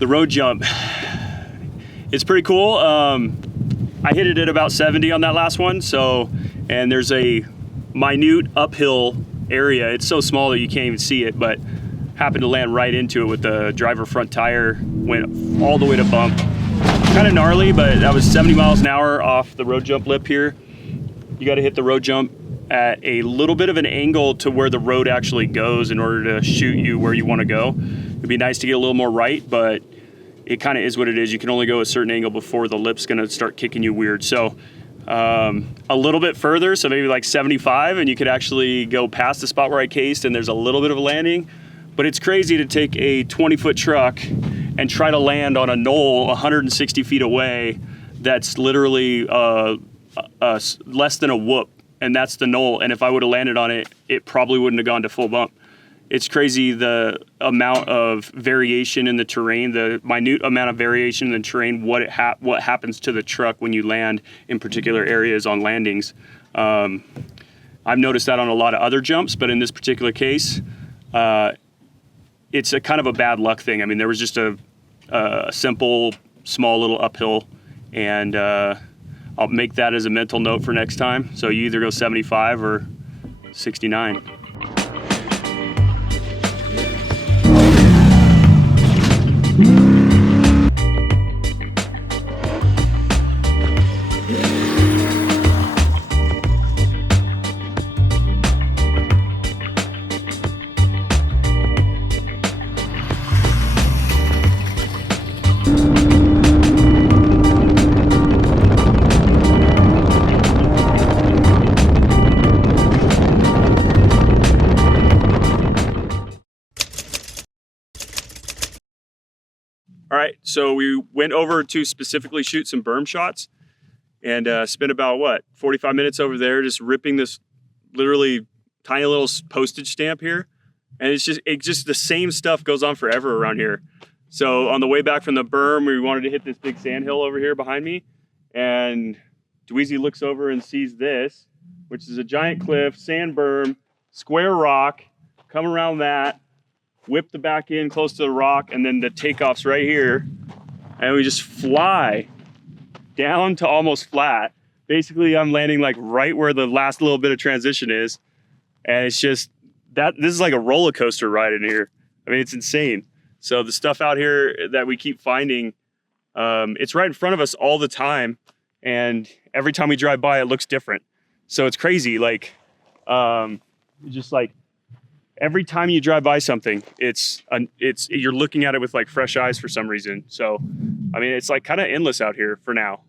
the road jump. It's pretty cool. I hit it at about 70 on that last one. So, and there's a minute uphill area. It's so small that you can't even see it, but happened to land right into it with the driver front tire, went all the way to bump. Kind of gnarly, but that was 70 miles an hour off the road jump lip here. You got to hit the road jump at a little bit of an angle to where the road actually goes in order to shoot you where you want to go. It'd be nice to get a little more right, but it kind of is what it is. You can only go a certain angle before the lip's gonna start kicking you weird. So a little bit further, so maybe like 75, and you could actually go past the spot where I cased and there's a little bit of a landing. But it's crazy to take a 20-foot truck and try to land on a knoll 160 feet away that's literally less than a whoop, and that's the knoll. And if I would have landed on it, it probably wouldn't have gone to full bump. It's crazy the amount of variation in the terrain, the minute amount of variation in the terrain, what happens to the truck when you land in particular areas on landings. I've noticed that on a lot of other jumps, but in this particular case, it's a kind of a bad luck thing. I mean, there was just a simple, small little uphill, and I'll make that as a mental note for next time. So you either go 75 or 69. All right, so we went over to specifically shoot some berm shots and spent about, 45 minutes over there just ripping this literally tiny little postage stamp here. And it's just the same stuff goes on forever around here. So on the way back from the berm, we wanted to hit this big sand hill over here behind me. And Dweezy looks over and sees this, which is a giant cliff, sand berm, square rock, come around that, whip the back end close to the rock, and then the takeoff's right here, and we just fly down to almost flat. Basically, I'm landing like right where the last little bit of transition is, and it's just that this is like a roller coaster ride in here. I mean, it's insane. So the stuff out here that we keep finding, it's right in front of us all the time, and every time we drive by, it looks different. So it's crazy. Like, just like, every time you drive by something, you're looking at it with like fresh eyes for some reason. So, I mean, it's like kind of endless out here for now.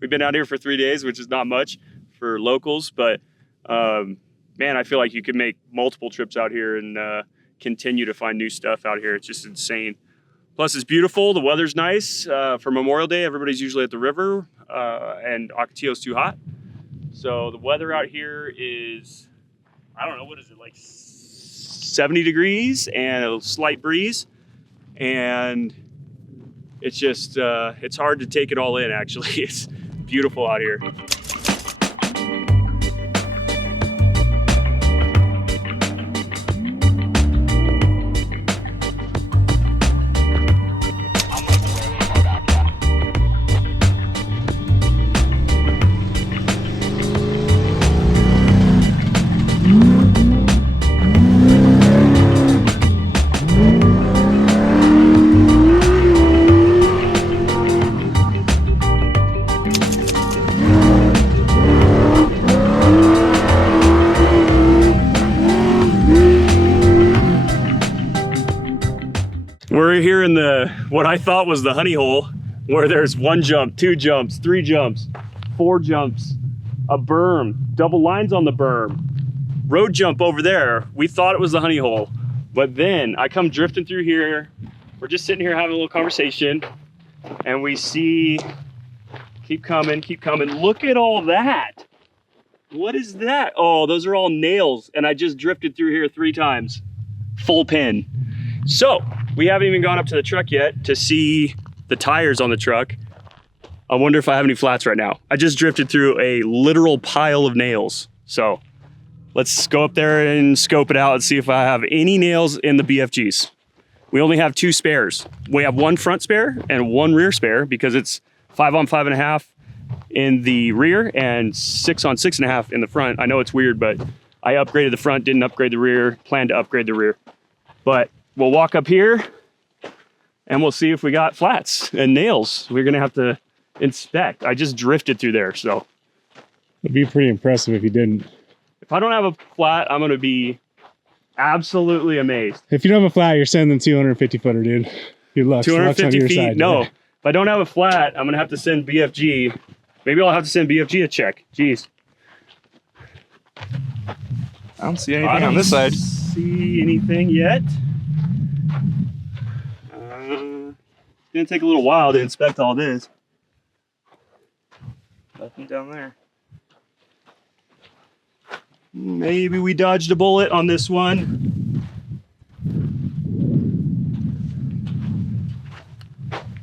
We've been out here for 3 days, which is not much for locals, but man, I feel like you could make multiple trips out here and continue to find new stuff out here. It's just insane. Plus, it's beautiful. The weather's nice. For Memorial Day, everybody's usually at the river, and Ocotillo's too hot. So the weather out here is, I don't know, what is it, like 70 degrees and a slight breeze. And it's just, it's hard to take it all in, actually. It's beautiful out here. We're here in what I thought was the honey hole, where there's 1 jump, 2 jumps, 3 jumps, 4 jumps, a berm, double lines on the berm, road jump over there. We thought it was the honey hole, but then I come drifting through here. We're just sitting here having a little conversation, and we see, keep coming. Look at all that. What is that? Oh, those are all nails, and I just drifted through here 3 times, full pin. So we haven't even gone up to the truck yet to see the tires on the truck. I wonder if I have any flats right now. I just drifted through a literal pile of nails. So let's go up there and scope it out and see if I have any nails in the BFGs. We only have 2 spares. We have 1 front spare and 1 rear spare because it's 5 on 5.5 in the rear and 6 on 6.5 in the front. I know it's weird, but I upgraded the front, didn't upgrade the rear, planned to upgrade the rear. But we'll walk up here and we'll see if we got flats and nails. We're gonna have to inspect. I just drifted through there, so. It'd be pretty impressive if you didn't. If I don't have a flat, I'm gonna be absolutely amazed. If you don't have a flat, you're sending 250 footer, dude. Good luck. 250 feet, side, no. Dude. If I don't have a flat, I'm gonna have to send BFG. Maybe I'll have to send BFG a check. Jeez. I don't see anything on this side. See anything yet? It's gonna take a little while to inspect all this. Nothing down there. Maybe we dodged a bullet on this one.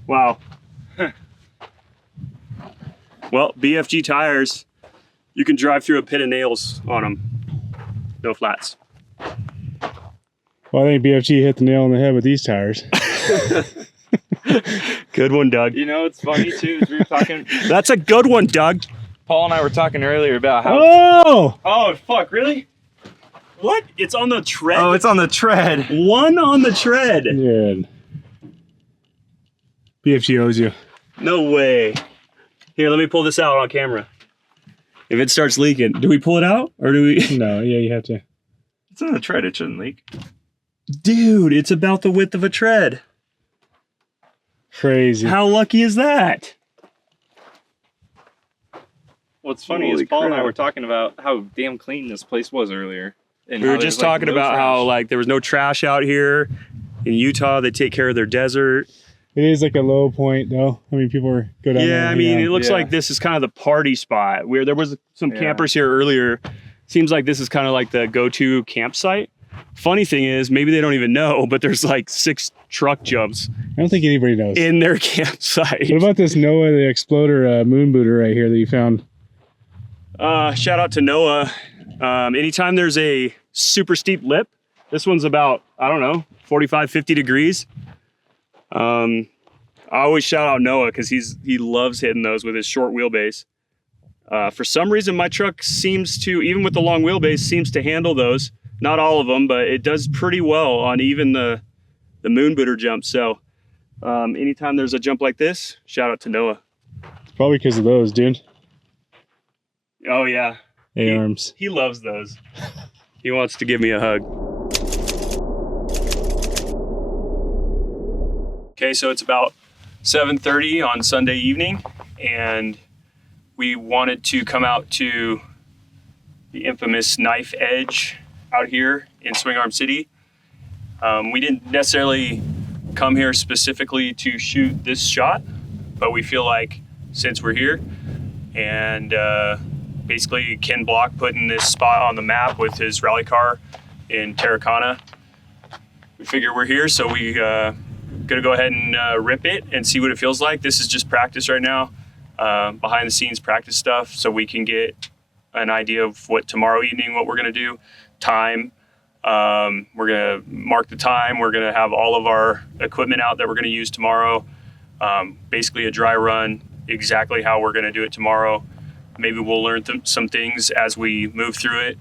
Wow. Well, BFG tires, you can drive through a pit of nails on them. No flats. Well, I think BFG hit the nail on the head with these tires. Good one, Doug. You know, it's funny too, as we were talking. That's a good one, Doug. Paul and I were talking earlier about how. Oh, fuck, really? What? It's on the tread? Oh, it's on the tread. 1 on the tread. Dude. BFG owes you. No way. Here, let me pull this out on camera. If it starts leaking, do we pull it out or do we? No, yeah, you have to. It's on the tread. It shouldn't leak. Dude, it's about the width of a tread. Crazy. How lucky is that? What's funny Holy is Paul and I crap. were talking about how damn clean this place was earlier. And We how were just there's, like, talking no about trash. how like there was no trash out here. In Utah, they take care of their desert. It is like a low point, though. I mean, people go down there. Yeah, I and mean, hang it out. looks Yeah. like this is kind of the party spot where there was some Yeah. campers here earlier. Seems like this is kind of like the go-to campsite. Funny thing is, maybe they don't even know, but there's like 6 truck jumps I don't think anybody knows. in their campsite. What about this Noah the Exploder moon booter right here that you found? Shout out to Noah. Anytime there's a super steep lip, this one's about, I don't know, 45, 50 degrees. I always shout out Noah because he loves hitting those with his short wheelbase. For some reason, my truck seems to, even with the long wheelbase, seems to handle those. Not all of them, but it does pretty well on even the moon booter jump. So anytime there's a jump like this, shout out to Noah. It's probably because of those, dude. Oh yeah, A-arms. he loves those. He wants to give me a hug. Okay, so it's about 7:30 on Sunday evening, and we wanted to come out to the infamous Knife Edge out here in Swing Arm City. We didn't necessarily come here specifically to shoot this shot, but we feel like since we're here and basically Ken Block putting this spot on the map with his rally car in Terracana, we figure we're here, so we gonna go ahead and rip it and see what it feels like. This is just practice right now, behind the scenes practice stuff, so we can get an idea of what tomorrow evening, what we're gonna do, time. We're gonna mark the time. We're gonna have all of our equipment out that we're gonna use tomorrow. Basically a dry run, exactly how we're gonna do it tomorrow. Maybe we'll learn some things as we move through it.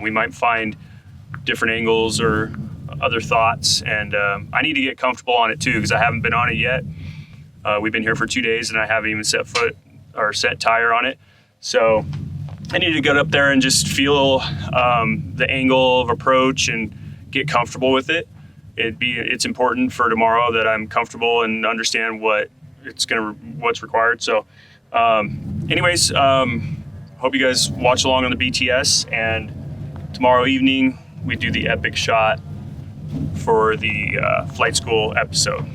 We might find different angles or other thoughts, and I need to get comfortable on it too because I haven't been on it yet. We've been here for 2 days and I haven't even set foot or set tire on it, so I need to get up there and just feel the angle of approach and get comfortable with it. It's important for tomorrow that I'm comfortable and understand what's required. So anyways, hope you guys watch along on the BTS, and tomorrow evening we do the epic shot for the flight school episode.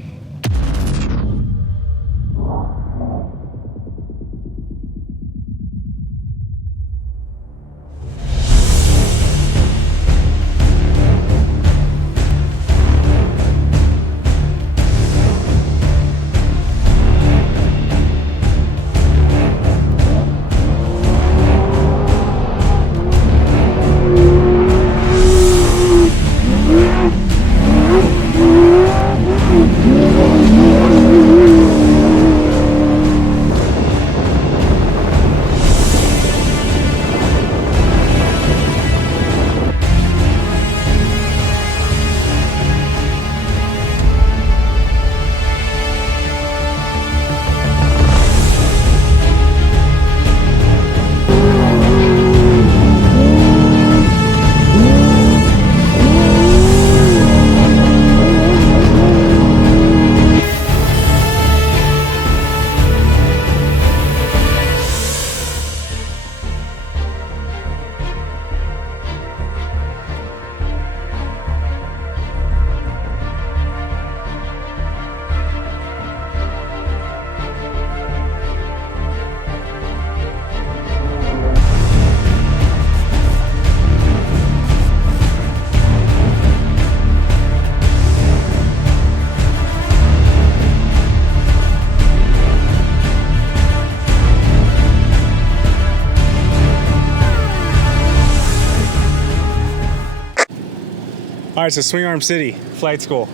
right, so Swing Arm City, flight school.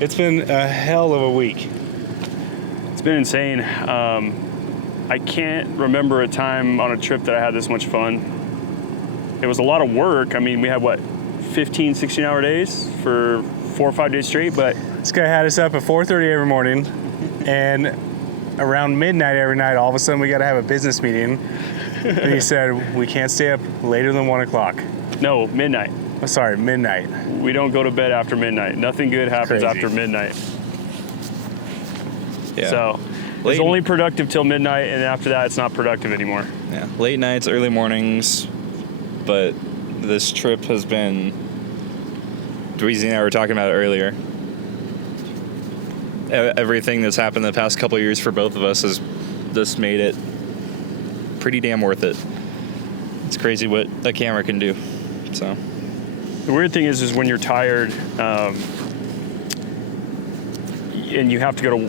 It's been a hell of a week. It's been insane. I can't remember a time on a trip that I had this much fun. It was a lot of work. I mean, we had, 15, 16-hour days for 4 or 5 days straight, but... This guy had us up at 4:30 every morning, and around midnight every night, all of a sudden we got to have a business meeting. And he said, we can't stay up later than 1 o'clock. No, midnight. Oh, sorry, midnight. We don't go to bed after midnight. Nothing good happens Crazy. after midnight. Yeah. So it's only productive till midnight, and after that, it's not productive anymore. Yeah. Late nights, early mornings, but this trip has been. Dweezy and I were talking about it earlier. Everything that's happened the past couple of years for both of us has just made it pretty damn worth it. It's crazy what a camera can do. So the weird thing is when you're tired, and you have to go to,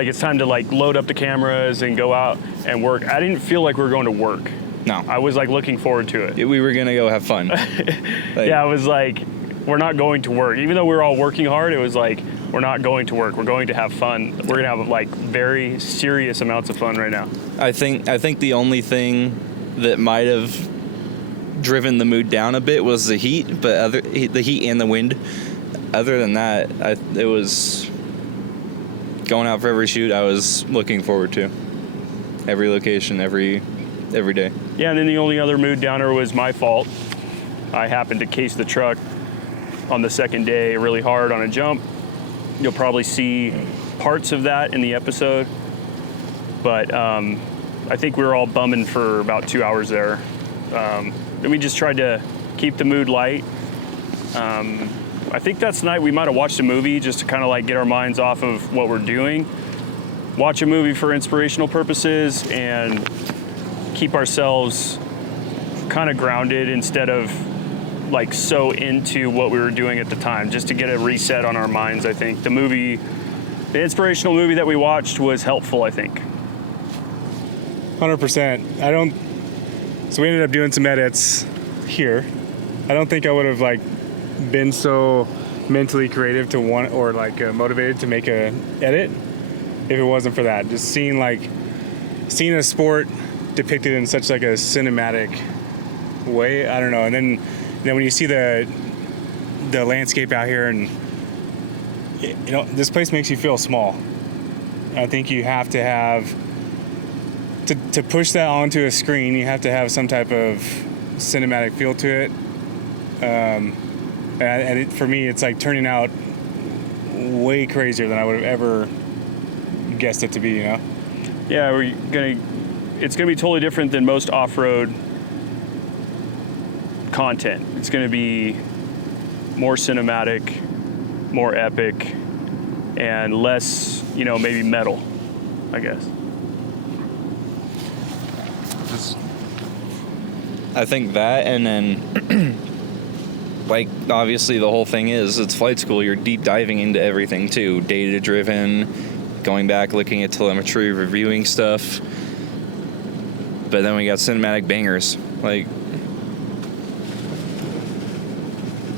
it's time to load up the cameras and go out and work. I didn't feel like we were going to work. No, I was looking forward to it. We were gonna go have fun. Yeah, I was we're not going to work. Even though we were all working hard, it was we're not going to work. We're going to have fun. We're gonna have very serious amounts of fun right now. I think the only thing that might have driven the mood down a bit was the heat, but the heat and the wind. Other than that, it was going out for every shoot I was looking forward to. Every location, every day. Yeah, and then the only other mood downer was my fault. I happened to case the truck on the second day really hard on a jump. You'll probably see parts of that in the episode, but I think we were all bumming for about 2 hours there. And we just tried to keep the mood light. I think that's the night we might have watched a movie just to kind of get our minds off of what we're doing. Watch a movie for inspirational purposes and keep ourselves kind of grounded instead of so into what we were doing at the time, just to get a reset on our minds. I think the inspirational movie that we watched was helpful, I think. 100%. So we ended up doing some edits here. I don't think I would have been so mentally creative to want or motivated to make a edit if it wasn't for that. Just seeing a sport depicted in such a cinematic way. I don't know. And then when you see the landscape out here, and this place makes you feel small. I think you have to have to push that onto a screen. You have to have some type of cinematic feel to it. And for me, it's turning out way crazier than I would have ever guessed it to be. Yeah, it's gonna be totally different than most off-road content. It's going to be more cinematic, more epic, and less, maybe metal, I guess. I think that, and then obviously the whole thing is it's flight school. You're deep diving into everything too, data driven, going back, looking at telemetry, reviewing stuff. But then we got cinematic bangers,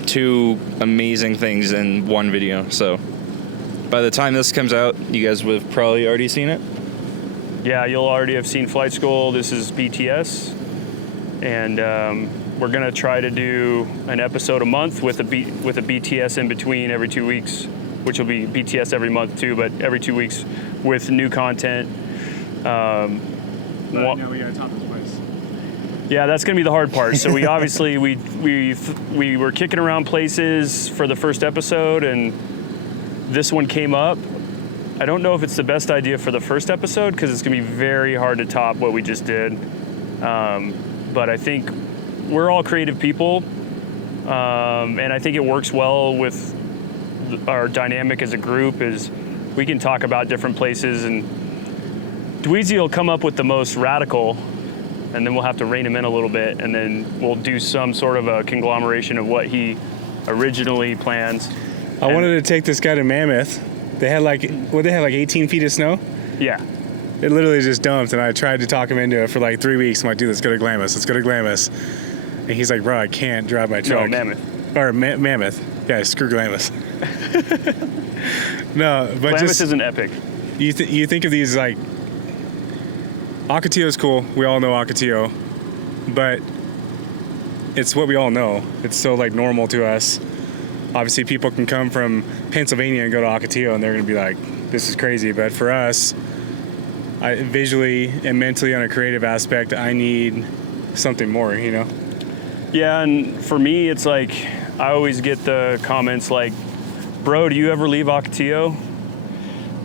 two amazing things in one video. So by the time this comes out, you guys would have probably already seen it. Yeah, you'll already have seen Flight School. This is BTS, and we're gonna try to do an episode a month with a BTS in between every 2 weeks, which will be BTS every month too, but every 2 weeks with new content. Now we gotta top this place. Yeah, that's gonna be the hard part. So we obviously we were kicking around places for the first episode, and this one came up. I don't know if it's the best idea for the first episode because it's gonna be very hard to top what we just did. But I think we're all creative people, and I think it works well with our dynamic as a group. Is we can talk about different places, and Dweezy will come up with the most radical, and then we'll have to rein him in a little bit, and then we'll do some sort of a conglomeration of what he originally plans. I wanted to take this guy to Mammoth. They had 18 feet of snow? Yeah. It literally just dumped, and I tried to talk him into it for 3 weeks. I'm like, dude, let's go to Glamis. Let's go to Glamis. And he's like, bro, I can't drive my truck. No, Mammoth. Or Mammoth. Yeah, screw Glamis. No, but Glamis isn't epic. you think of these like Ocotillo is cool. We all know Ocotillo, but it's what we all know. It's so like normal to us. Obviously, people can come from Pennsylvania and go to Ocotillo, and they're going to be like, "This is crazy." But for us, visually and mentally, on a creative aspect, I need something more. You know? Yeah, and for me, it's like I always get the comments like, "Bro, do you ever leave Ocotillo?"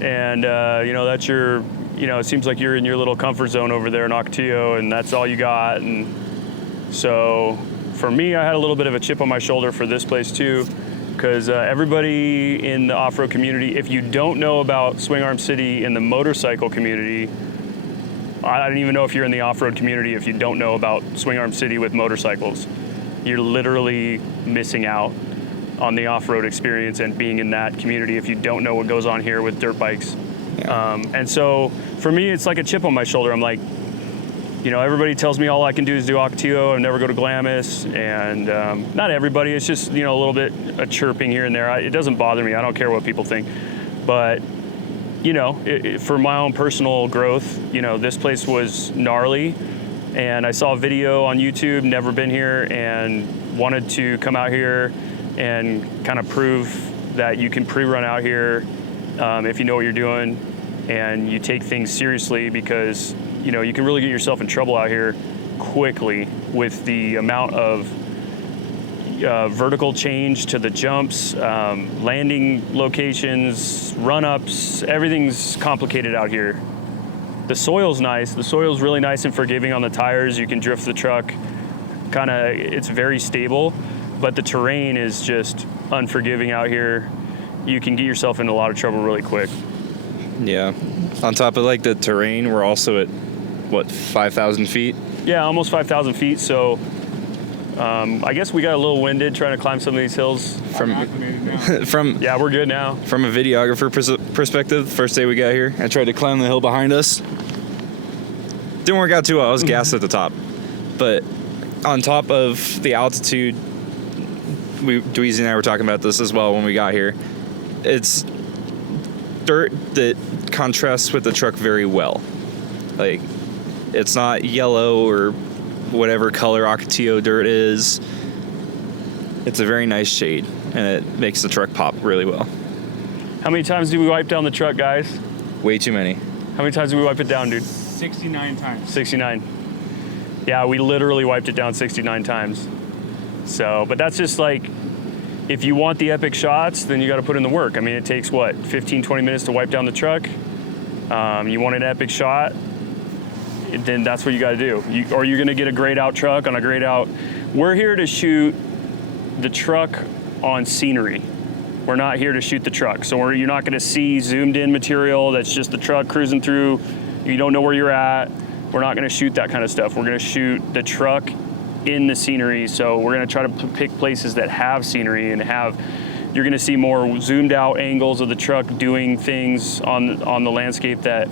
And that's your, it seems like you're in your little comfort zone over there in Ocotillo, and that's all you got. And so for me, I had a little bit of a chip on my shoulder for this place too, because everybody in the off-road community, if you don't know about Swing Arm City in the motorcycle community, I don't even know if you're in the off-road community if you don't know about Swing Arm City with motorcycles. You're literally missing out on the off-road experience and being in that community if you don't know what goes on here with dirt bikes. Yeah. And so for me, it's like a chip on my shoulder. I'm like, everybody tells me all I can do is do Ocotillo and never go to Glamis. And not everybody, it's just, a little bit of chirping here and there. It doesn't bother me. I don't care what people think. But, for my own personal growth, this place was gnarly. And I saw a video on YouTube, never been here, and wanted to come out here and kind of prove that you can pre-run out here if you know what you're doing and you take things seriously, because you can really get yourself in trouble out here quickly with the amount of vertical change to the jumps, landing locations, run-ups. Everything's complicated out here. The soil's nice. The soil's really nice and forgiving on the tires. You can drift the truck. It's very stable, but the terrain is just unforgiving out here. You can get yourself into a lot of trouble really quick. Yeah. On top of like the terrain, we're also at 5,000 feet? Yeah, almost 5,000 feet. So I guess we got a little winded trying to climb some of these hills. Yeah, we're good now. From a videographer perspective, first day we got here, I tried to climb the hill behind us. Didn't work out too well. I was gassed at the top. But on top of the altitude, Dweezy and I were talking about this as well when we got here. It's dirt that contrasts with the truck very well. Like, it's not yellow or whatever color Ocotillo dirt is. It's a very nice shade, and it makes the truck pop really well. How many times do we wipe down the truck, guys? Way too many. How many times do we wipe it down, dude? 69 times. 69. Yeah, we literally wiped it down 69 times. So, but that's just like, if you want the epic shots, then you got to put in the work. I mean, it takes 15, 20 minutes to wipe down the truck. You want an epic shot, then that's what you got to do. Or you're going to get a grayed out truck on a grayed out. We're here to shoot the truck on scenery. We're not here to shoot the truck. So you're not going to see zoomed in material that's just the truck cruising through. You don't know where you're at. We're not going to shoot that kind of stuff. We're going to shoot the truck in the scenery. So we're going to try to pick places that have scenery and you're going to see more zoomed out angles of the truck doing things on the landscape that,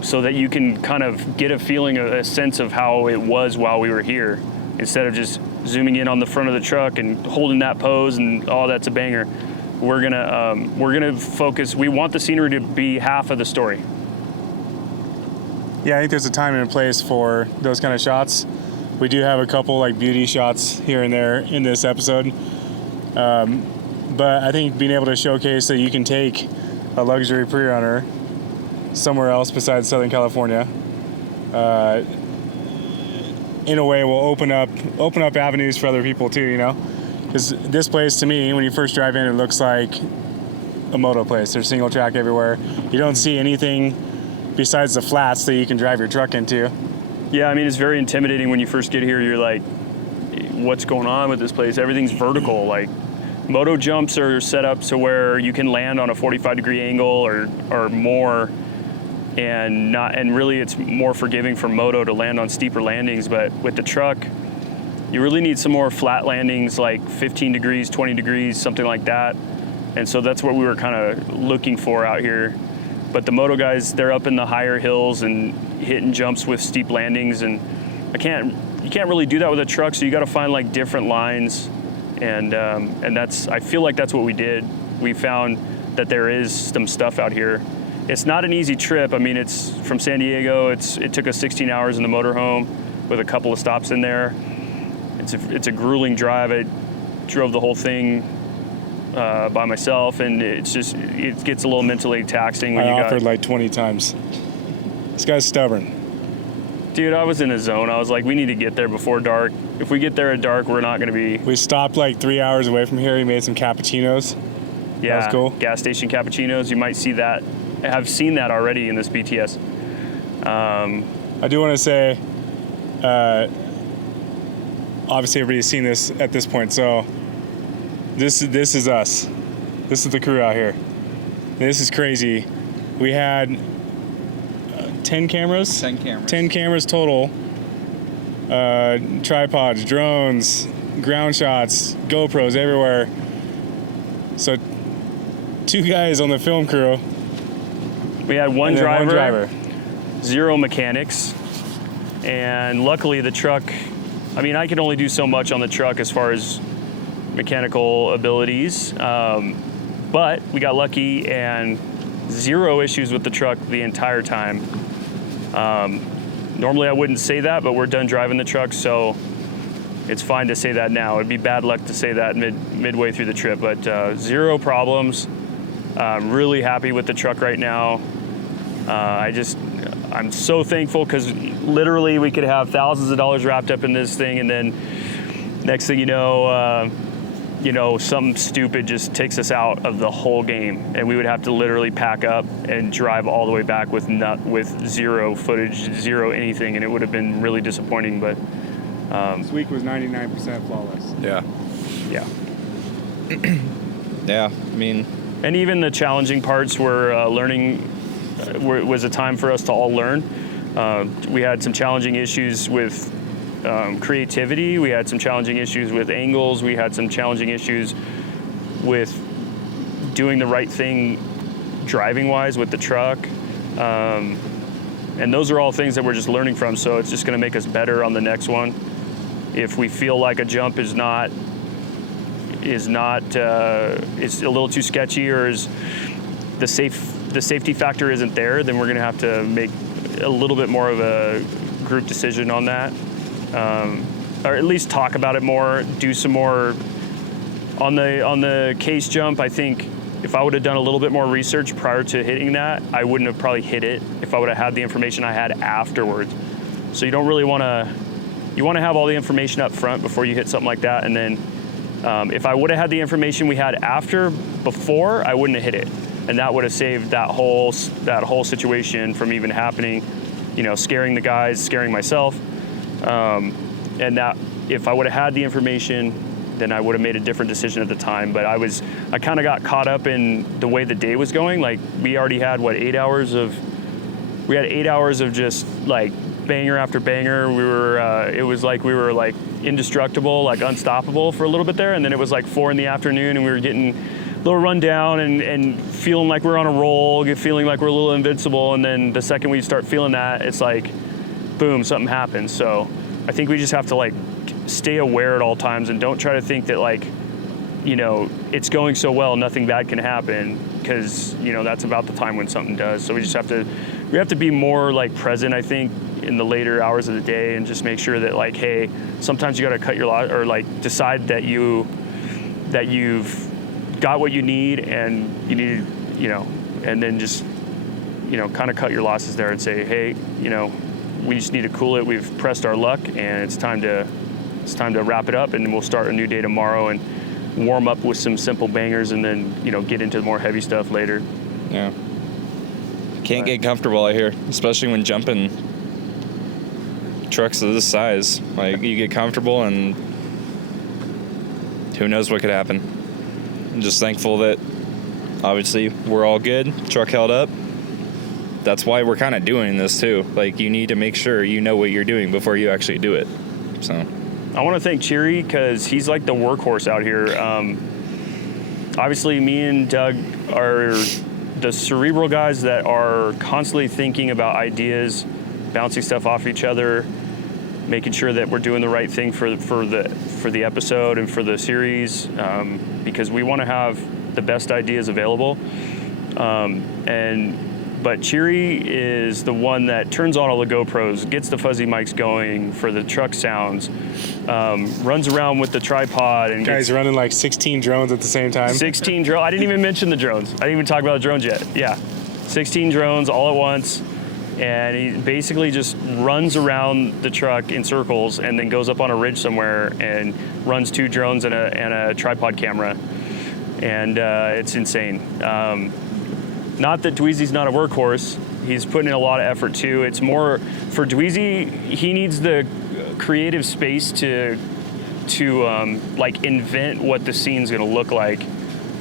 so that you can kind of get a feeling, a sense of how it was while we were here, instead of just zooming in on the front of the truck and holding that pose and, oh, that's a banger. We're gonna focus. We want the scenery to be half of the story. Yeah, I think there's a time and a place for those kind of shots. We do have a couple like beauty shots here and there in this episode. But I think being able to showcase that you can take a luxury pre-runner somewhere else besides Southern California, in a way will open up avenues for other people too, because this place, to me, when you first drive in, it looks like a moto place. There's single track everywhere. You don't see anything besides the flats that you can drive your truck into. Yeah, I mean, it's very intimidating when you first get here. You're like, what's going on with this place? Everything's vertical. Like, moto jumps are set up to where you can land on a 45-degree angle or more, and really it's more forgiving for moto to land on steeper landings. But with the truck, you really need some more flat landings, like 15 degrees, 20 degrees, something like that. And so that's what we were kind of looking for out here. But the moto guys, they're up in the higher hills and hitting jumps with steep landings, and I can't you can't really do that with a truck, so you got to find like different lines, and that's, I feel like that's what we did. We found that there is some stuff out here. It's not an easy trip. I mean, it's from San Diego. It took us 16 hours in the motorhome with a couple of stops in there. It's a grueling drive. I drove the whole thing by myself, and it gets a little mentally taxing when I offered like 20 times. This guy's stubborn. Dude, I was in a zone. I was like, we need to get there before dark. If we get there at dark, we're not going to be... We stopped like 3 hours away from here. He made some cappuccinos. Yeah, that was cool. Gas station cappuccinos. You might see that. I've seen that already in this BTS. I do want to say, obviously everybody's seen this at this point, so this is us. This is the crew out here. This is crazy. We had 10 cameras? 10 cameras. 10 cameras total. Tripods, drones, ground shots, GoPros everywhere. So 2 guys on the film crew. We had one driver, 0 mechanics, and luckily the truck, I mean, I can only do so much on the truck as far as mechanical abilities, but we got lucky and 0 issues with the truck the entire time. Normally I wouldn't say that, but we're done driving the truck, so it's fine to say that now. It'd be bad luck to say that midway through the trip, but 0 problems. I'm really happy with the truck right now. I'm so thankful, because literally we could have thousands of dollars wrapped up in this thing, and then next thing you know, something stupid just takes us out of the whole game, and we would have to literally pack up and drive all the way back with 0 footage, 0 anything, and it would have been really disappointing. But this week was 99% flawless. Yeah. Yeah. Yeah, I mean... And even the challenging parts were learning, was a time for us to all learn. We had some challenging issues with creativity. We had some challenging issues with angles. We had some challenging issues with doing the right thing driving-wise with the truck. And those are all things that we're just learning from, so it's just going to make us better on the next one. If we feel like a jump is a little too sketchy, or is the safety factor isn't there, then we're going to have to make a little bit more of a group decision on that, or at least talk about it more, do some more on the case jump. I think if I would have done a little bit more research prior to hitting that, I wouldn't have probably hit it if I would have had the information I had afterwards. So you don't really want to, you want to have all the information up front before you hit something like that, and then if I would have had the information we had before, I wouldn't have hit it, and that would have saved that whole situation from even happening. Scaring the guys, scaring myself, and that if I would have had the information, then I would have made a different decision at the time. But I kind of got caught up in the way the day was going. Like, we already had 8 hours of just like banger after banger. It was like we were like indestructible, like unstoppable for a little bit there, and then it was like 4 p.m, and we were getting a little run down and feeling like we're on a roll, feeling like we're a little invincible, and then the second we start feeling that, it's like boom, something happens. So I think we just have to like stay aware at all times, and don't try to think that like it's going so well nothing bad can happen, because that's about the time when something does. So we have to be more like present, I think, in the later hours of the day, and just make sure that like, hey, sometimes you got to cut your lot, or like decide that you've got what you need, and you need and then just kind of cut your losses there and say, hey, we just need to cool it. We've pressed our luck, and it's time to wrap it up, and then we'll start a new day tomorrow and warm up with some simple bangers, and then get into the more heavy stuff later. Yeah. Can't get comfortable out here, especially when jumping trucks of this size. Like, you get comfortable, and who knows what could happen. I'm just thankful that obviously we're all good. Truck held up. That's why we're kind of doing this too. Like, you need to make sure you know what you're doing before you actually do it. So I want to thank Cheery, because he's like the workhorse out here. Obviously, me and Doug are the cerebral guys that are constantly thinking about ideas, bouncing stuff off each other, making sure that we're doing the right thing for the episode and for the series, because we want to have the best ideas available. But Cheery is the one that turns on all the GoPros, gets the fuzzy mics going for the truck sounds, runs around with the tripod and Guys running like 16 drones at the same time. 16 drones. I didn't even mention the drones. I didn't even talk about the drones yet. Yeah, 16 drones all at once. And he basically just runs around the truck in circles and then goes up on a ridge somewhere and runs 2 drones and a tripod camera. And it's insane. Not that Dweezy's not a workhorse. He's putting in a lot of effort too. It's more for Dweezy, he needs the creative space to like invent what the scene's gonna look like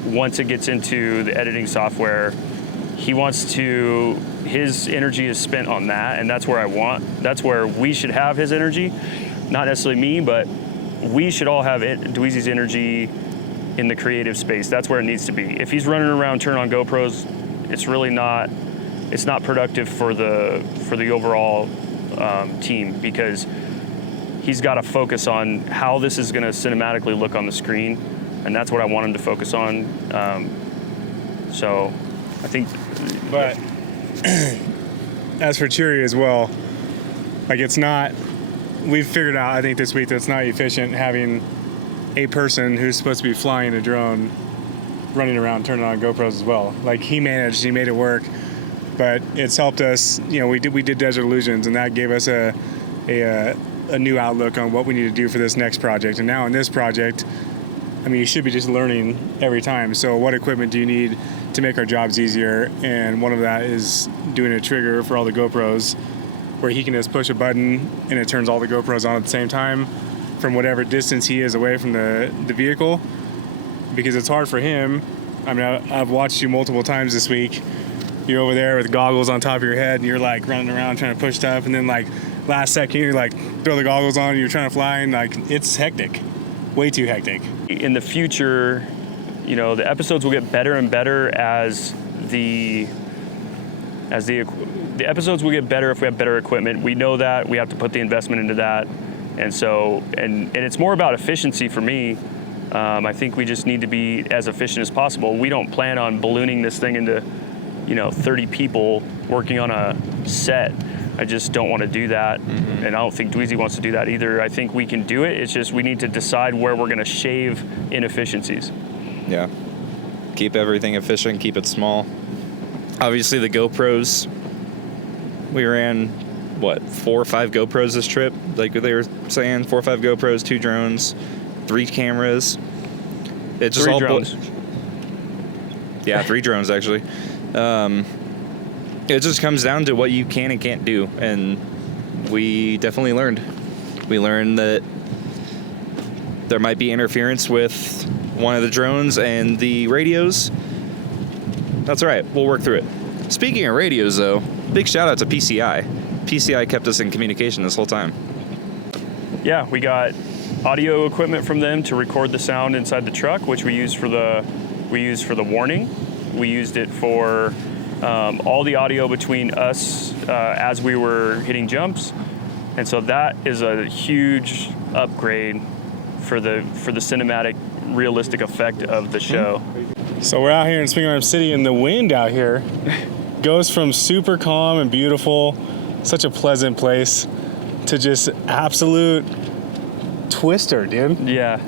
once it gets into the editing software. He wants to, his energy is spent on that, and that's where we should have his energy. Not necessarily me, but we should all have Dweezy's energy in the creative space. That's where it needs to be. If he's running around turning on GoPros, it's really not productive for the overall team, because he's got to focus on how this is going to cinematically look on the screen, and that's what I want him to focus on. So I think. But as for Cheery as well, like we've figured out, I think this week, that it's not efficient having a person who's supposed to be flying a drone running around turning on GoPros as well. Like, he made it work, but it's helped us. We did Desert Illusions, and that gave us a new outlook on what we need to do for this next project. And now in this project, I mean, you should be just learning every time. So what equipment do you need to make our jobs easier? And one of that is doing a trigger for all the GoPros, where he can just push a button and it turns all the GoPros on at the same time from whatever distance he is away from the vehicle. Because it's hard for him. I mean, I've watched you multiple times this week. You're over there with goggles on top of your head, and you're like running around trying to push stuff, and then like last second you're like throw the goggles on and you're trying to fly, and like it's hectic. Way too hectic. In the future, the episodes will get better and better as the episodes will get better if we have better equipment. We know that. We have to put the investment into that. And so, and it's more about efficiency for me. I think we just need to be as efficient as possible. We don't plan on ballooning this thing into, 30 people working on a set. I just don't want to do that. Mm-hmm. And I don't think Dweezy wants to do that either. I think we can do it. It's just we need to decide where we're going to shave inefficiencies. Yeah. Keep everything efficient, keep it small. Obviously, the GoPros, we ran, 4 or 5 GoPros this trip? Like they were saying, 4 or 5 GoPros, 2 drones, 3 cameras. It's just 3 all drones. Yeah, 3 drones actually. It just comes down to what you can and can't do, and we definitely learned. We learned that there might be interference with one of the drones and the radios. That's all right. We'll work through it. Speaking of radios, though, big shout out to PCI. PCI kept us in communication this whole time. Yeah, we got audio equipment from them to record the sound inside the truck, which we used for the warning. We used it for all the audio between us as we were hitting jumps, and so that is a huge upgrade for the cinematic, realistic effect of the show. So we're out here in Spring Arbor City, and the wind out here goes from super calm and beautiful, such a pleasant place, to just absolute twister, dude. Yeah,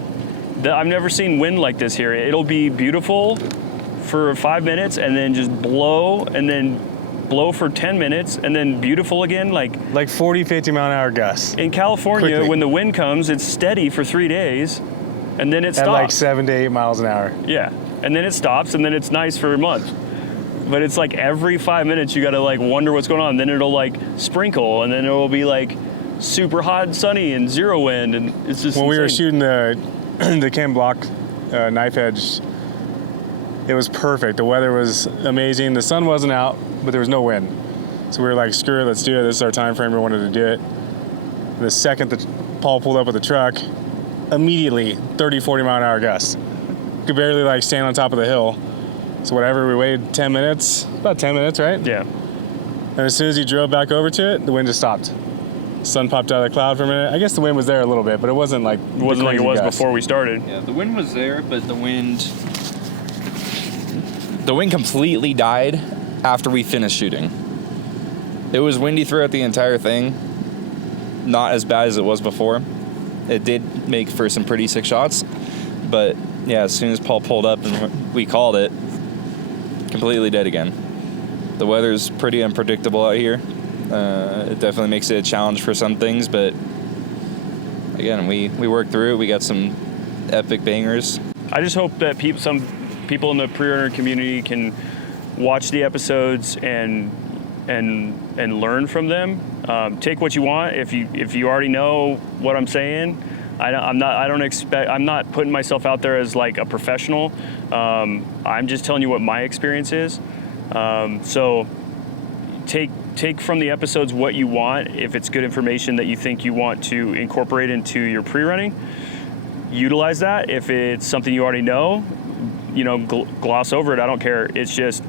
I've never seen wind like this here. It'll be beautiful for 5 minutes and then just blow, and then blow for 10 minutes and then beautiful again. Like 40, 50 mile an hour gusts. In California, Quickly. when the wind comes, it's steady for 3 days and then it stops. At like 7 to 8 miles an hour. Yeah, and then it stops, and then it's nice for a month. But it's like every 5 minutes you gotta like wonder what's going on. Then it'll like sprinkle, and then it'll be like super hot and sunny and 0 wind, and it's just when insane. we were shooting the Ken Block knife edge, it was perfect. The weather was amazing. The sun wasn't out, but there was no wind. So we were like, screw it, let's do it. This is our time frame. We wanted to do it. The second that Paul pulled up with the truck, immediately 30, 40 mile an hour gusts. Could barely like stand on top of the hill. So whatever, we waited 10 minutes, about 10 minutes, right? Yeah. And as soon as he drove back over to it, the wind just stopped. sun popped out of the cloud for a minute. I guess the wind was there a little bit, but it wasn't like It wasn't like it was before we started. Yeah, the wind was there, but The wind completely died after we finished shooting. It was windy throughout the entire thing. Not as bad as it was before. It did make for some pretty sick shots, but yeah, as soon as Paul pulled up and we called it, completely dead again. The weather's pretty unpredictable out here. It definitely makes it a challenge for some things, but again, we worked through it. We got some epic bangers. I just hope that some people in the pre-runner community can watch the episodes and learn from them. Take what you want. If you already know what I'm saying, I'm not putting myself out there as like a professional. I'm just telling you what my experience is. So take from the episodes what you want. If it's good information that you think you want to incorporate into your pre-running, utilize that. If it's something you already know, gloss over it. I don't care. It's just,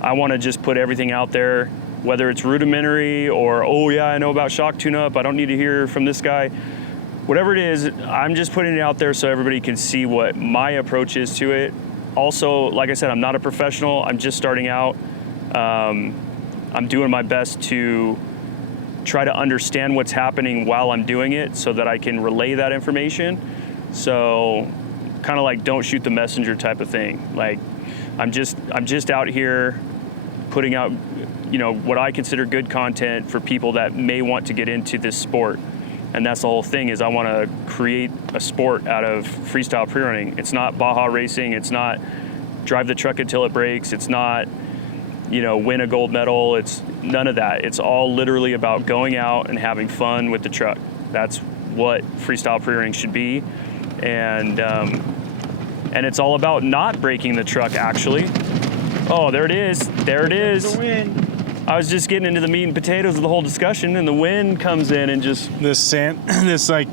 I want to just put everything out there, whether it's rudimentary or, oh yeah, I know about shock tune-up, I don't need to hear from this guy. Whatever it is, I'm just putting it out there so everybody can see what my approach is to it. Also, like I said, I'm not a professional. I'm just starting out. I'm doing my best to try to understand what's happening while I'm doing it so that I can relay that information. So kind of like don't shoot the messenger type of thing. Like I'm just out here putting out, what I consider good content for people that may want to get into this sport. And that's the whole thing, is I want to create a sport out of freestyle pre-running. It's not Baja racing. It's not drive the truck until it breaks. It's not, win a gold medal. It's none of that. It's all literally about going out and having fun with the truck. That's what freestyle pre-running should be. And it's all about not breaking the truck, actually. Oh, there it is. There it is. the wind. I was just getting into the meat and potatoes of the whole discussion, and the wind comes in and just... This sand, this like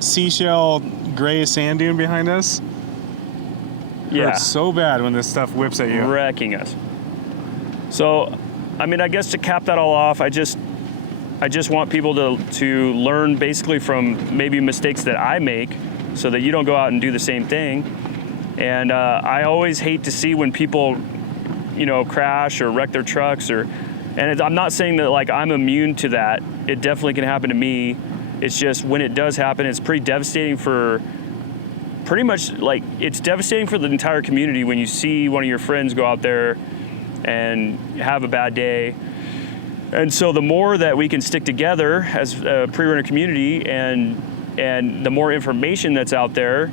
seashell gray sand dune behind us. Yeah. Hurts so bad when this stuff whips at you. Wrecking us. So, I guess to cap that all off, I just want people to learn basically from maybe mistakes that I make so that you don't go out and do the same thing. And I always hate to see when people, crash or wreck their trucks I'm not saying that like I'm immune to that. It definitely can happen to me. It's just when it does happen, it's pretty devastating for it's devastating for the entire community when you see one of your friends go out there and have a bad day. And so the more that we can stick together as a pre-runner community and the more information that's out there,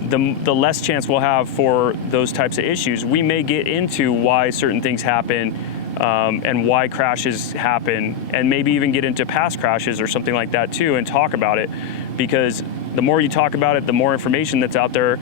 the less chance we'll have for those types of issues. We may get into why certain things happen and why crashes happen, and maybe even get into past crashes or something like that too and talk about it, because the more you talk about it, the more information that's out there.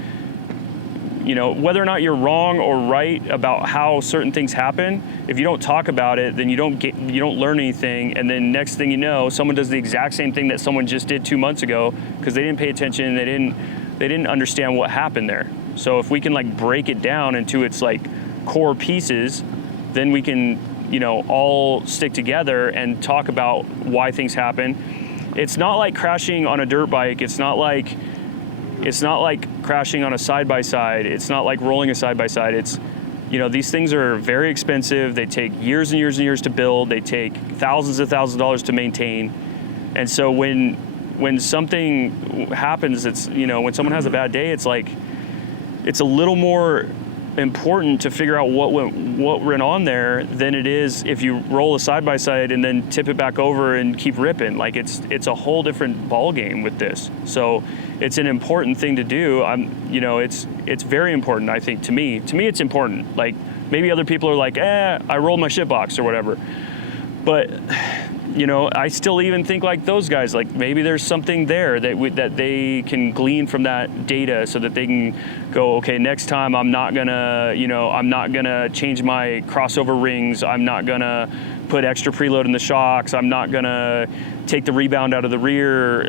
Whether or not you're wrong or right about how certain things happen, if you don't talk about it, then you don't learn anything, and then next thing you know, someone does the exact same thing that someone just did 2 months ago because they didn't pay attention, they didn't understand what happened there. So if we can like break it down into its like core pieces, then we can, all stick together and talk about why things happen. It's not like crashing on a dirt bike. It's not like crashing on a side-by-side. It's not like rolling a side-by-side. It's, these things are very expensive. They take years and years and years to build. They take thousands of dollars to maintain. And so when something happens, it's, when someone has a bad day, it's like, it's a little more important to figure out what went on there than it is if you roll a side-by-side and then tip it back over and keep ripping. Like it's a whole different ball game with this. So it's an important thing to do. It's very important, I think. To me it's important. Like maybe other people are like, I rolled my shit box or whatever. But I still even think like those guys, like maybe there's something there that they can glean from that data so that they can go, okay, next time I'm not gonna change my crossover rings. I'm not gonna put extra preload in the shocks. I'm not gonna take the rebound out of the rear,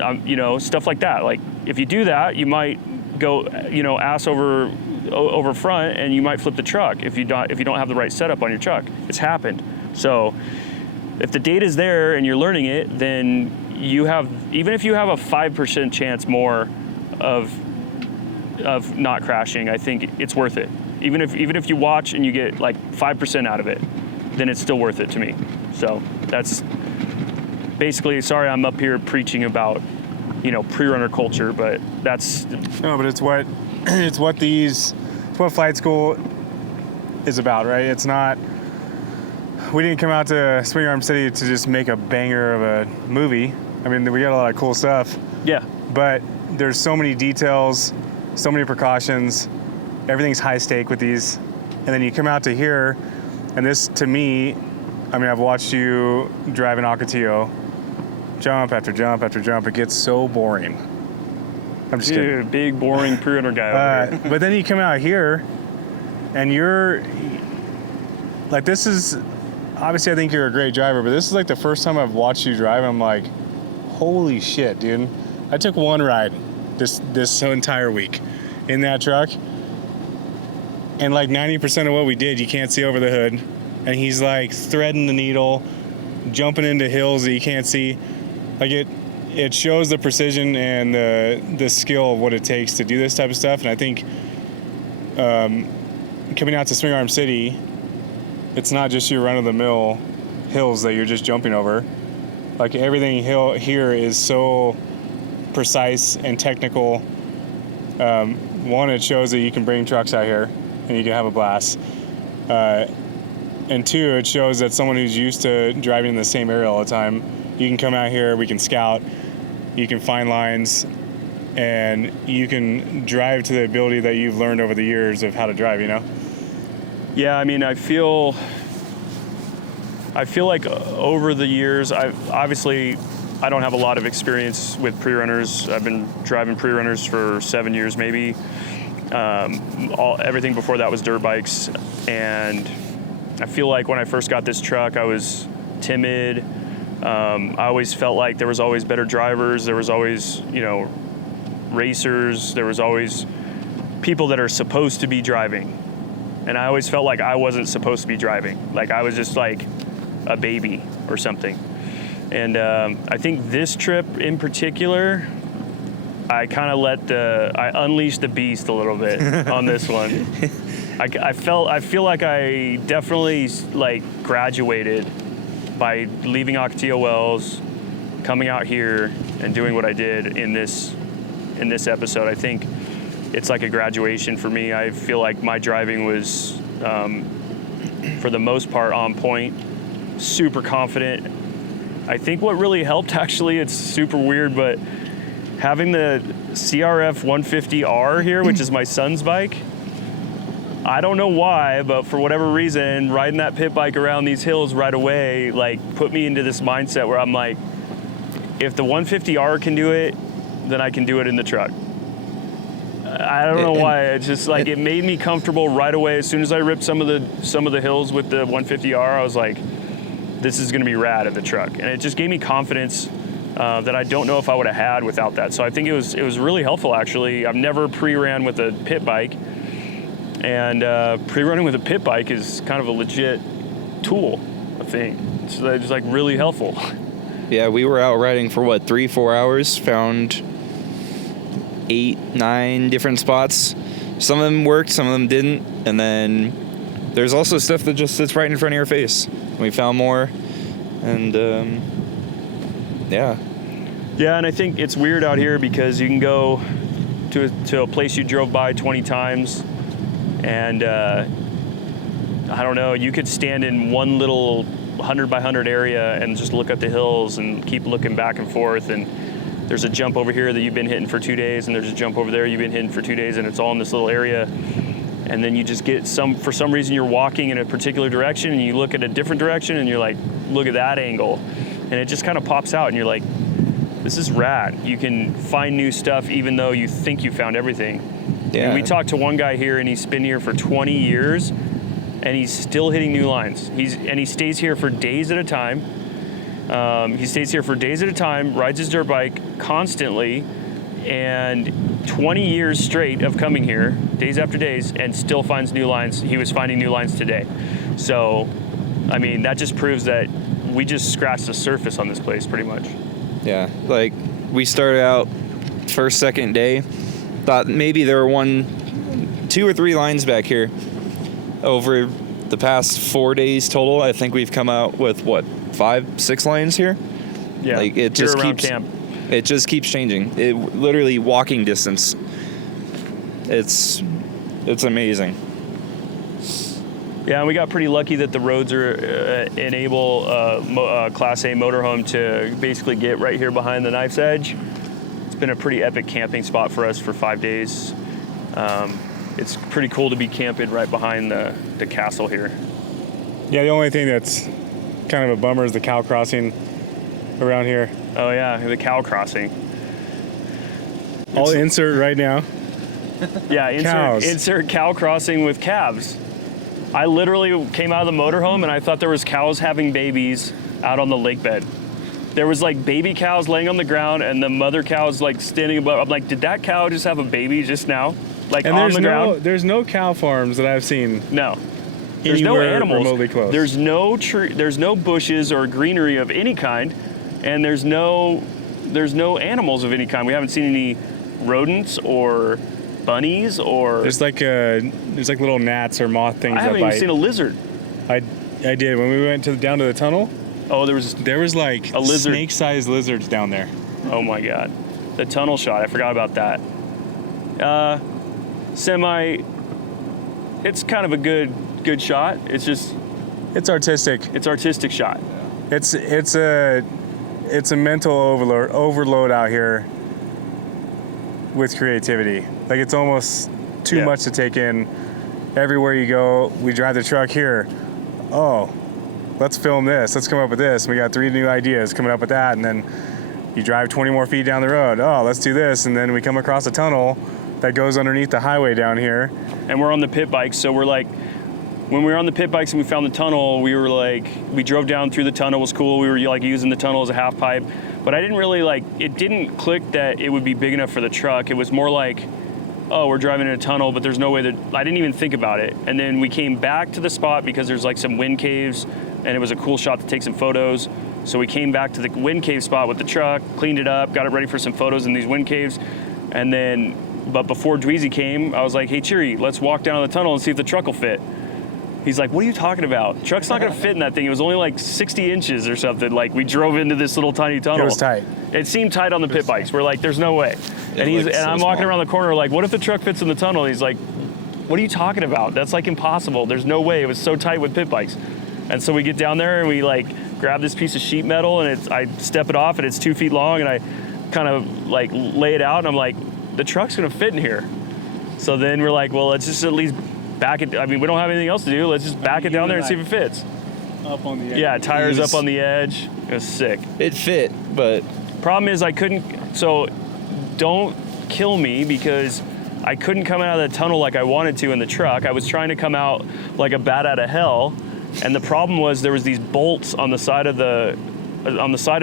stuff like that. Like if you do that, you might go, ass over front, and you might flip the truck if you don't have the right setup on your truck. It's happened. So if the data's there and you're learning it, then even if you have a 5% chance more of not crashing, I think it's worth it. Even if you watch and you get like 5% out of it, then it's still worth it to me. So that's basically, sorry I'm up here preaching about, pre-runner culture, but that's... No, but it's what flight school is about, right? It's not... We didn't come out to Swing Arm City to just make a banger of a movie. I mean, we got a lot of cool stuff. Yeah. But there's so many details, so many precautions. Everything's high stake with these. And then you come out to here, and this, to me, I mean, I've watched you drive an Ocotillo, jump after jump after jump. It gets so boring. I'm just kidding. Dude, big, boring pre-runner guy over here. But then you come out here, and you're... Like, this is... Obviously, I think you're a great driver, but this is like the first time I've watched you drive, and I'm like, holy shit, dude. I took one ride this entire week in that truck, and like 90% of what we did, you can't see over the hood, and he's like threading the needle, jumping into hills that you can't see. Like, it shows the precision and the skill of what it takes to do this type of stuff, and I think coming out to Swing Arm City, it's not just your run-of-the-mill hills that you're just jumping over. Like, everything here is so precise and technical. One, it shows that you can bring trucks out here and you can have a blast. And two, it shows that someone who's used to driving in the same area all the time, you can come out here, we can scout, you can find lines, and you can drive to the ability that you've learned over the years of how to drive, Yeah, I mean, I feel like over the years, I don't have a lot of experience with pre-runners. I've been driving pre-runners for 7 years, maybe. Everything before that was dirt bikes, and I feel like when I first got this truck, I was timid. I always felt like there was always better drivers. There was always, racers. There was always people that are supposed to be driving. And I always felt like I wasn't supposed to be driving. Like, I was just like a baby or something. And I think this trip in particular, I kind of I unleashed the beast a little bit on this one. I feel like I definitely like graduated by leaving Ocotillo Wells, coming out here and doing what I did in this episode. I think it's like a graduation for me. I feel like my driving was, for the most part, on point, super confident. I think what really helped, actually, it's super weird, but having the CRF 150R here, which is my son's bike, I don't know why, but for whatever reason, riding that pit bike around these hills right away, like, put me into this mindset where I'm like, if the 150R can do it, then I can do it in the truck. I don't know why. It's just like it made me comfortable right away. As soon as I ripped some of the hills with the 150R, I was like, this is going to be rad in the truck. And it just gave me confidence that I don't know if I would have had without that. So I think it was really helpful, actually. I've never pre-ran with a pit bike, and pre-running with a pit bike is kind of a legit tool, I think. It's just like really helpful. Yeah, we were out riding for 3-4 hours, found 8-9 different spots. Some of them worked, some of them didn't, and then there's also stuff that just sits right in front of your face. We found more, and yeah, and I think it's weird out here because you can go to a place you drove by 20 times, and I don't know, you could stand in one little 100 by 100 area and just look up the hills and keep looking back and forth, and there's a jump over here that you've been hitting for 2 days, and there's a jump over there you've been hitting for 2 days, and it's all in this little area. And then you just get for some reason you're walking in a particular direction, and you look at a different direction, and you're like, look at that angle. And it just kind of pops out, and you're like, this is rad. You can find new stuff even though you think you found everything. Yeah. And we talked to one guy here, and he's been here for 20 years, and he's still hitting new lines. He stays here for days at a time. He stays here for days at a time, rides his dirt bike constantly, and 20 years straight of coming here, days after days, and still finds new lines. He was finding new lines today. So, I mean, that just proves that we just scratched the surface on this place pretty much. Yeah, like we started out first, second day, thought maybe there were 2 or 3 lines back here. Over the past 4 days total, I think we've come out with 5, 6 lines here. Yeah, like it just around keeps camp. it just keeps changing. It literally walking distance. It's amazing. Yeah, and we got pretty lucky that the roads enable Class A motorhome to basically get right here behind the knife's edge. It's been a pretty epic camping spot for us for 5 days. It's pretty cool to be camping right behind the castle here. Yeah, the only thing that's kind of a bummer is the cow crossing around here. Oh yeah, the cow crossing. I'll insert right now. Yeah, insert cow crossing with calves. I literally came out of the motorhome and I thought there was cows having babies out on the lake bed. There was like baby cows laying on the ground and the mother cows like standing above. I'm like, did that cow just have a baby just now? Like And on the ground? there's no cow farms that I've seen. No. There's no Anywhere animals. remotely close. There's no tree. There's no bushes or greenery of any kind, and there's no animals of any kind. We haven't seen any rodents or bunnies or. There's like little gnats or moth things I that haven't bite. even seen a lizard. I did when we went down to the tunnel. Oh, there was like a lizard. snake-sized lizards down there. Oh my god, the tunnel shot. I forgot about that. It's kind of a good shot. It's artistic. It's artistic shot. It's a mental overload out here with creativity. Like it's almost too much to take in. Everywhere you go, we drive the truck here. Oh, let's film this. Let's come up with this. We got 3 new ideas coming up with that, and then you drive 20 more feet down the road. Oh, let's do this, and then we come across a tunnel that goes underneath the highway down here. And we're on the pit bikes, so we're like, when we were on the pit bikes and we found the tunnel, we were like, we drove down through the tunnel. It was cool. We were like using the tunnel as a half pipe, but I didn't really it didn't click that it would be big enough for the truck. It was more like, oh, we're driving in a tunnel, but there's no way that, I didn't even think about it. And then we came back to the spot because there's like some wind caves and it was a cool shot to take some photos. So we came back to the wind cave spot with the truck, cleaned it up, got it ready for some photos in these wind caves. And then, but before Dweezy came, I was like, hey, Cheery, let's walk down the tunnel and see if the truck will fit. He's like, what are you talking about? The truck's not gonna fit in that thing. It was only like 60 inches or something. Like we drove into this little tiny tunnel. It was tight. It seemed tight on the pit bikes. We're like, there's no way. And I'm walking around the corner like, what if the truck fits in the tunnel? And he's like, what are you talking about? That's like impossible. There's no way. It was so tight with pit bikes. And so we get down there and we like grab this piece of sheet metal and I step it off and it's 2 feet long and I kind of like lay it out and I'm like, the truck's gonna fit in here. So then we're like, well, let's just at least back it. I mean, we don't have anything else to do. Let's just back it down there and see if it fits. Up on the edge. Yeah, tires up on the edge. It was sick. It fit, but Problem is I couldn't, so don't kill me because I couldn't come out of the tunnel like I wanted to in the truck. I was trying to come out like a bat out of hell. And the problem was there was these bolts on the side of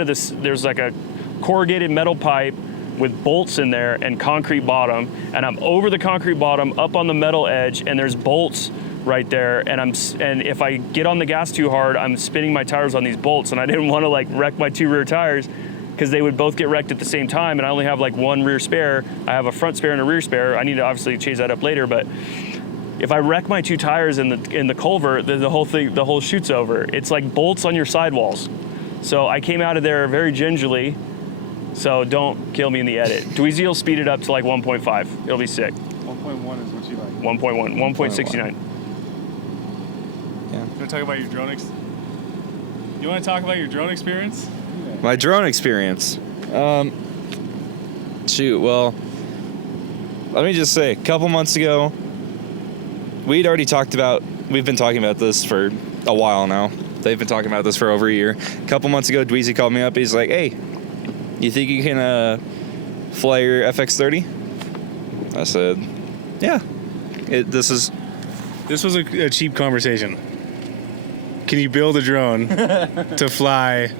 this, there's like a corrugated metal pipe with bolts in there and concrete bottom. And I'm over the concrete bottom up on the metal edge and there's bolts right there. And if I get on the gas too hard, I'm spinning my tires on these bolts and I didn't want to like wreck my 2 rear tires because they would both get wrecked at the same time. And I only have like 1 rear spare. I have a front spare and a rear spare. I need to obviously change that up later, but if I wreck my 2 tires in the culvert, then the whole chute's over. It's like bolts on your sidewalls. So I came out of there very gingerly. So don't kill me in the edit. Dweezy will speed it up to like 1.5. It'll be sick. 1.1 is what you like. 1.1, 1.69. You want to talk about your drone You want to talk about your drone experience? my drone experience. Shoot, well, let me just say, a couple months ago, we've been talking about this for a while now. They've been talking about this for over a year. A couple months ago, Dweezy called me up. He's like, hey, you think you can fly your FX30? I said, yeah. This was a cheap conversation. Can you build a drone to fly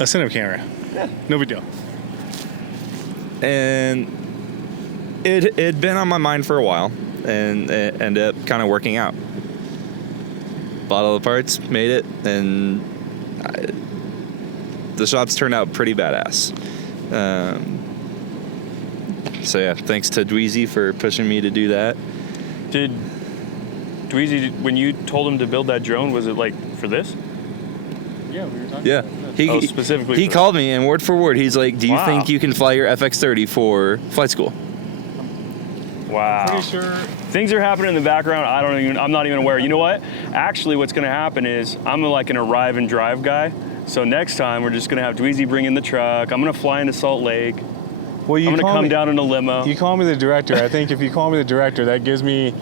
a cinema camera? Yeah. No big deal. And it'd been on my mind for a while, and it ended up kind of working out. Bought all the parts, made it, and the shots turned out pretty badass. So yeah, thanks to Dweezy for pushing me to do that. Did Dweezy, when you told him to build that drone, was it like for this? Yeah, we were talking Yeah. about Oh, specifically He for- called me and word for word, he's like, "Do you Wow. think you can fly your FX30 for flight school?" Wow. Pretty sure. Things are happening in the background. I'm not even aware. You know what? Actually, what's going to happen is I'm like an arrive and drive guy. So next time we're just going to have Dweezy bring in the truck. I'm going to fly into Salt Lake. Well, you I'm going to call come me, down in a limo. You call me the director. I think if you call me the director, that gives me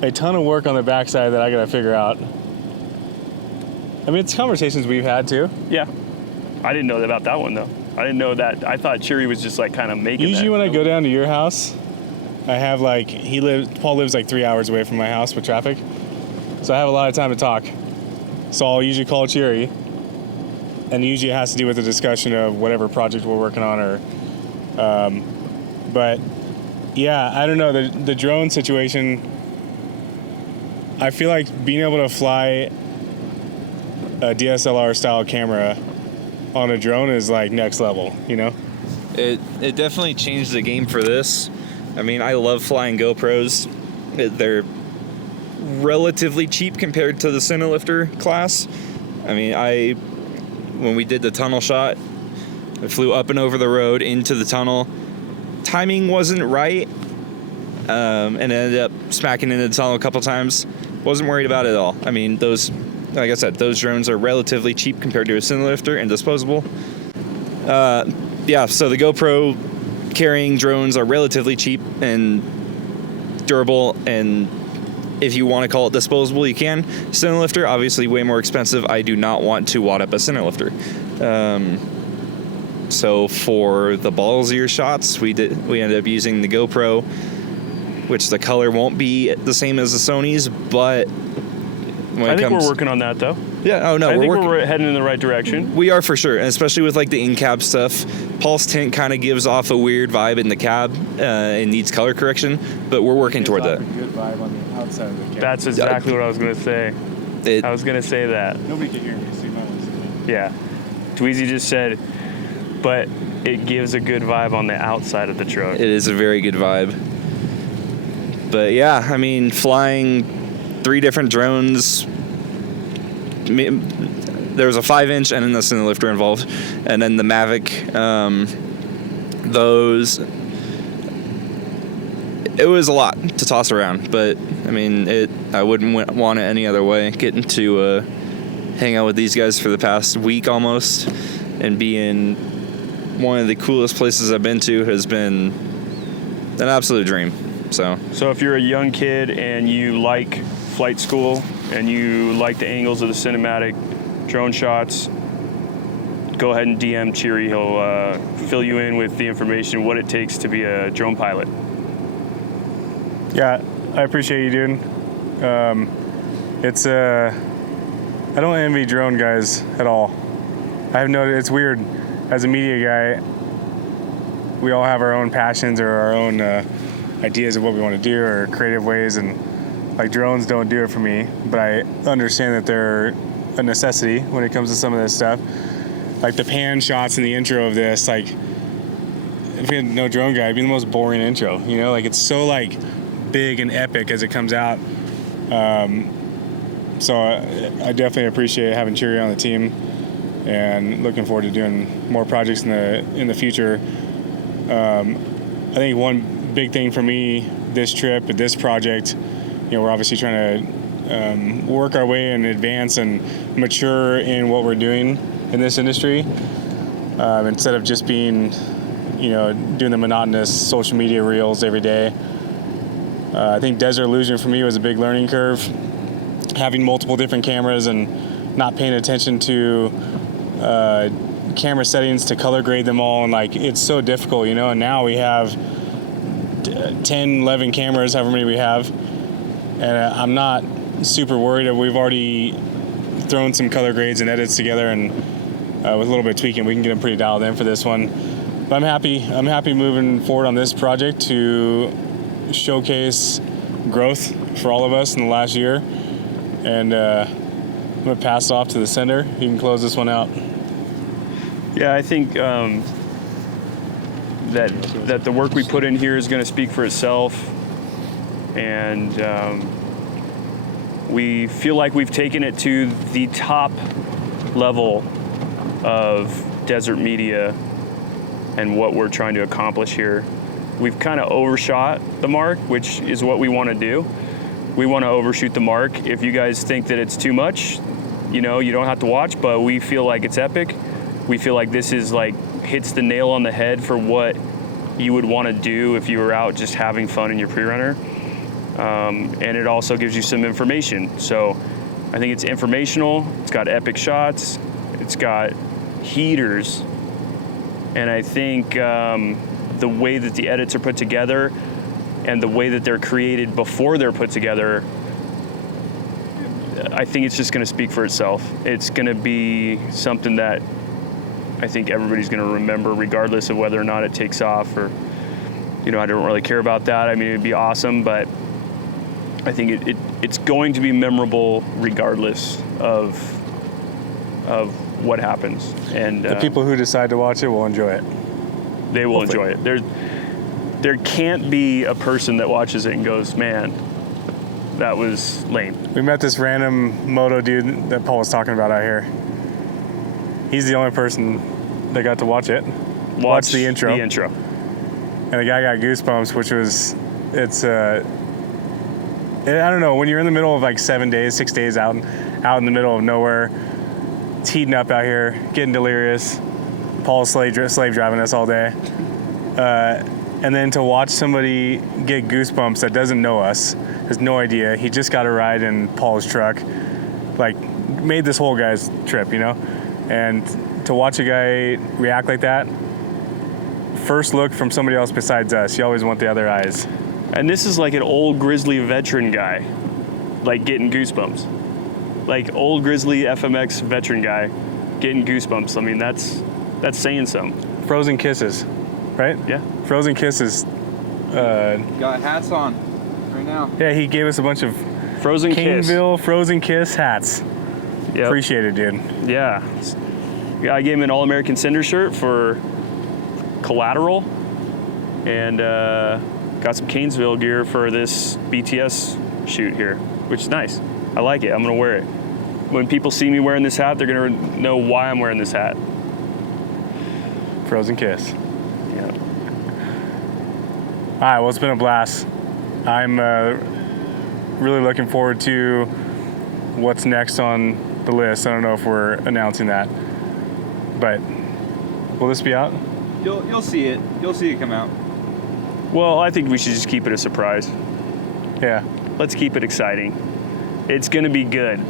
a ton of work on the backside that I got to figure out. I mean, it's conversations we've had too. Yeah. I didn't know about that one though. I didn't know that. I thought Cheery was just like kind of making Usually that. when I go down to your house, I have like Paul lives like 3 hours away from my house with traffic, so I have a lot of time to talk. So I'll usually call Cheery, and usually it has to do with the discussion of whatever project we're working on, or. But yeah, I don't know, the drone situation. I feel like being able to fly a DSLR style camera on a drone is like next level, you know? It definitely changed the game for this. I mean, I love flying GoPros. They're relatively cheap compared to the Cinelifter class. I mean, when we did the tunnel shot, I flew up and over the road into the tunnel. Timing wasn't right, and ended up smacking into the tunnel a couple times. Wasn't worried about it at all. I mean, like I said, those drones are relatively cheap compared to a Cinelifter and disposable. Yeah, so the GoPro carrying drones are relatively cheap and durable, and if you want to call it disposable, you can. Cinelifter, obviously way more expensive. I do not want to wad up a Cinelifter. So for the ballsier shots, we ended up using the GoPro, which the color won't be the same as the Sony's, but I think we're working on that though. Yeah, oh no, I think working. we're heading in the right direction. We are for sure, and especially with like the in-cab stuff. Pulse tint kind of gives off a weird vibe in the cab and needs color correction, but we're working toward that. A good vibe on the outside of the camera. That's exactly what I was going to say. I was going to say that. Nobody can hear me, so you might want to say that. Yeah. Dweezy just said, but it gives a good vibe on the outside of the truck. It is a very good vibe. But yeah, I mean, flying 3 different drones. There was a 5-inch and then the Cinelifter involved, and then the Mavic. It was a lot to toss around, but I mean, I wouldn't want it any other way. Getting to hang out with these guys for the past week almost, and be in one of the coolest places I've been to has been an absolute dream. So if you're a young kid and you like flight school and you like the angles of the cinematic drone shots, go ahead and DM Cheery. He'll fill you in with the information, what it takes to be a drone pilot. Yeah, I appreciate you, dude. I don't envy drone guys at all. I have noticed, it's weird, as a media guy, we all have our own passions or our own ideas of what we want to do or creative ways, and like drones don't do it for me, but I understand that they're a necessity when it comes to some of this stuff. Like the pan shots in the intro of this, like if we had no drone guy, it'd be the most boring intro, you know? Like it's so like big and epic as it comes out. So I definitely appreciate having Cheery on the team, and looking forward to doing more projects in the future. I think one big thing for me this trip, this project, you know, we're obviously trying to work our way and advance and mature in what we're doing in this industry, instead of just being, you know, doing the monotonous social media reels every day. I think Desert Illusion for me was a big learning curve, having multiple different cameras and not paying attention to camera settings to color grade them all, and like it's so difficult, you know. And now we have 10, 11 cameras, however many we have, and I'm not super worried. We've already thrown some color grades and edits together, and with a little bit of tweaking, we can get them pretty dialed in for this one. But I'm happy moving forward on this project to showcase growth for all of us in the last year. And I'm gonna pass it off to the sender. You can close this one out. Yeah, I think that the work we put in here is going to speak for itself, and we feel like we've taken it to the top level of desert media and what we're trying to accomplish here. We've kind of overshot the mark, which is what we want to do. We want to overshoot the mark. If you guys think that it's too much, you know, you don't have to watch, but we feel like it's epic. We feel like this is like hits the nail on the head for what you would want to do if you were out just having fun in your pre-runner. And it also gives you some information. So I think it's informational. It's got epic shots. It's got heaters. And I think the way that the edits are put together and the way that they're created before they're put together, I think it's just going to speak for itself. It's going to be something that I think everybody's going to remember, regardless of whether or not it takes off, or, you know, I don't really care about that. I mean, it'd be awesome, but I think it's going to be memorable regardless of what happens. And The people who decide to watch it will enjoy it. they will enjoy it. There can't be a person that watches it and goes, man, that was lame. We met this random moto dude that Paul was talking about out here. He's the only person that got to watch it. Watch the intro. The intro. And the guy got goosebumps, which was, I don't know, when you're in the middle of like 6 days out in the middle of nowhere, it's heating up out here, getting delirious. Paul's slave driving us all day. And then to watch somebody get goosebumps that doesn't know us, has no idea, he just got a ride in Paul's truck, like made this whole guy's trip, you know? And to watch a guy react like that, first look from somebody else besides us, you always want the other eyes. And this is like an old grizzly veteran guy, like getting goosebumps. Like old grizzly FMX veteran guy getting goosebumps. I mean, that's saying something. Frozen kisses, right? Yeah. Frozen kisses. Got hats on right now. Yeah, he gave us a bunch of Frozen Kiss. Caneville Frozen Kiss hats. Yep. Appreciate it, dude. Yeah. I gave him an All-American Cinder shirt for collateral, and got some Canesville gear for this BTS shoot here, which is nice. I like it. I'm going to wear it. When people see me wearing this hat, they're going to know why I'm wearing this hat. Frozen Kiss. Yeah. All right, well, it's been a blast. I'm really looking forward to what's next on the list. I don't know if we're announcing that, but will this be out? You'll see it. You'll see it come out. Well, I think we should just keep it a surprise. Yeah. Let's keep it exciting. It's going to be good.